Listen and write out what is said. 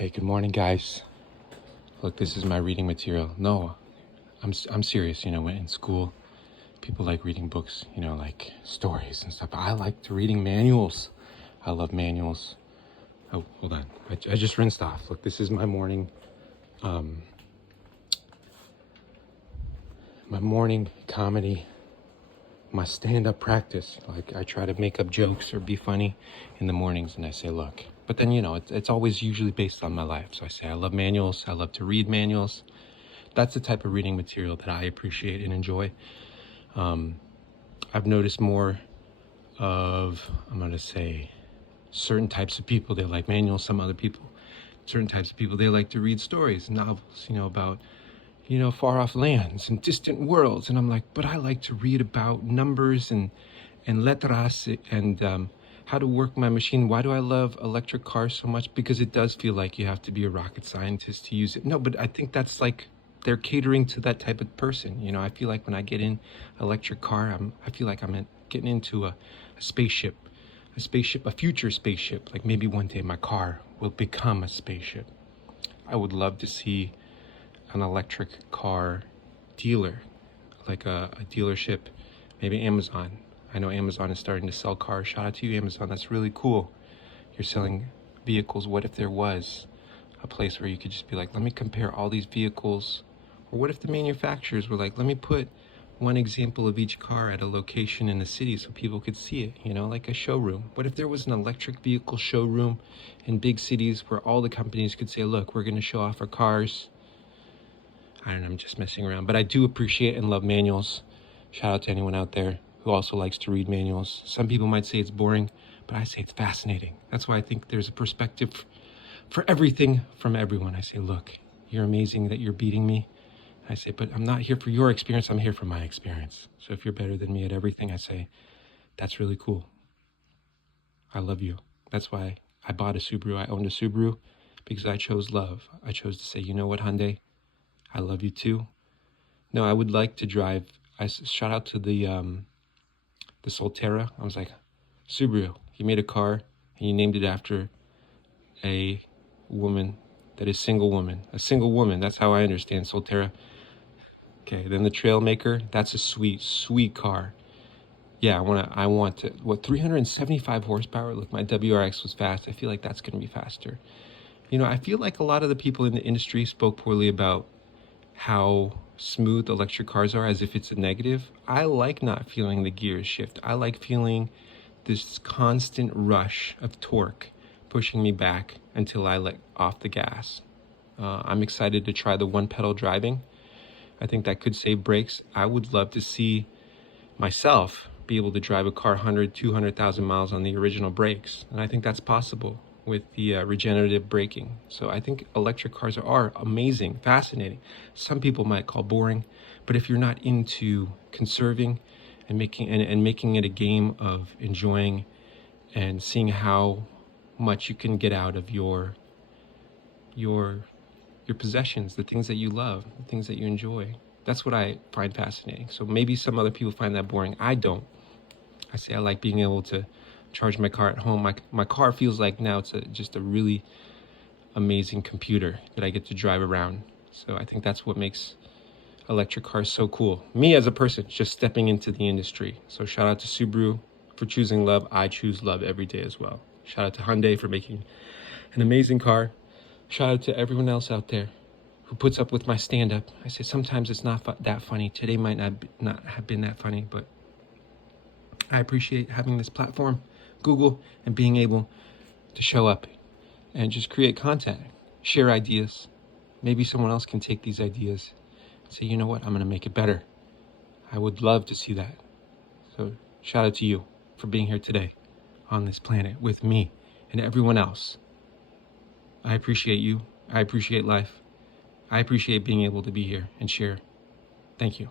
Okay, good morning, guys. Look, this is my reading material. No, I'm serious. You know, when in school, people like reading books, you know, like stories and stuff. I like to reading manuals. I love manuals. Oh, hold on. I just rinsed off. Look, this is my morning comedy, my stand-up practice. Like, I try to make up jokes or be funny in the mornings, and I say, look. But then, you know, it's always usually based on my life. So I say I love manuals. I love to read manuals. That's the type of reading material that I appreciate and enjoy. I've noticed more of, I'm going to say, certain types of people, they like manuals. Some other people, certain types of people, they like to read stories, novels, you know, about, you know, far off lands and distant worlds. And I'm like, but I like to read about numbers and letras and how to work my machine. Why do I love electric cars so much? Because it does feel like you have to be a rocket scientist to use it. No, but I think that's like, they're catering to that type of person. You know, I feel like when I get in electric car, I feel like I'm getting into a spaceship, a future spaceship. Like maybe one day my car will become a spaceship. I would love to see an electric car dealer, like a dealership, maybe Amazon. I know Amazon is starting to sell cars. Shout out to you, Amazon. That's really cool. You're selling vehicles. What if there was a place where you could just be like, let me compare all these vehicles? Or what if the manufacturers were like, let me put one example of each car at a location in the city so people could see it, you know, like a showroom. What if there was an electric vehicle showroom in big cities where all the companies could say, look, we're going to show off our cars. I don't know, I'm just messing around, but I do appreciate and love manuals. Shout out to anyone out there who also likes to read manuals. Some people might say it's boring, but I say it's fascinating. That's why I think there's a perspective for everything from everyone. I say, look, you're amazing that you're beating me. I say, but I'm not here for your experience, I'm here for my experience. So if you're better than me at everything, I say, that's really cool. I love you. That's why I bought a Subaru. I owned a Subaru because I chose love. I chose to say, you know what, Hyundai? I love you too. No, I would like to drive. Shout out to the Solterra. I was like, Subaru, you made a car and you named it after a woman that is single woman. A single woman, that's how I understand Solterra. Okay, then the Trailmaker, that's a sweet, sweet car. Yeah, I want to, what, 375 horsepower? Look, my WRX was fast. I feel like that's going to be faster. You know, I feel like a lot of the people in the industry spoke poorly about how smooth electric cars are, as if it's a negative. I like not feeling the gears shift. I like feeling this constant rush of torque pushing me back until I let off the gas. I'm excited to try the one pedal driving. I think that could save brakes. I would love to see myself be able to drive a car 100, 200,000 miles on the original brakes. And I think that's possible with the regenerative braking. So I think electric cars are amazing, fascinating. Some people might call boring, but if you're not into conserving and making it a game of enjoying and seeing how much you can get out of your possessions, the things that you love, the things that you enjoy, that's what I find fascinating. So maybe some other people find that boring. I don't. I say I like being able to charge my car at home. My car feels like now it's just a really amazing computer that I get to drive around. So I think that's what makes electric cars so cool. Me as a person, just stepping into the industry. So shout out to Subaru for choosing love. I choose love every day as well. Shout out to Hyundai for making an amazing car. Shout out to everyone else out there who puts up with my stand-up. I say sometimes it's not that funny. Today might not have been that funny, but I appreciate having this platform, Google, and being able to show up and just create content, share ideas. Maybe someone else can take these ideas and say, you know what, I'm going to make it better. I would love to see that. So shout out to you for being here today on this planet with me and everyone else. I appreciate you. I appreciate life. I appreciate being able to be here and share. Thank you.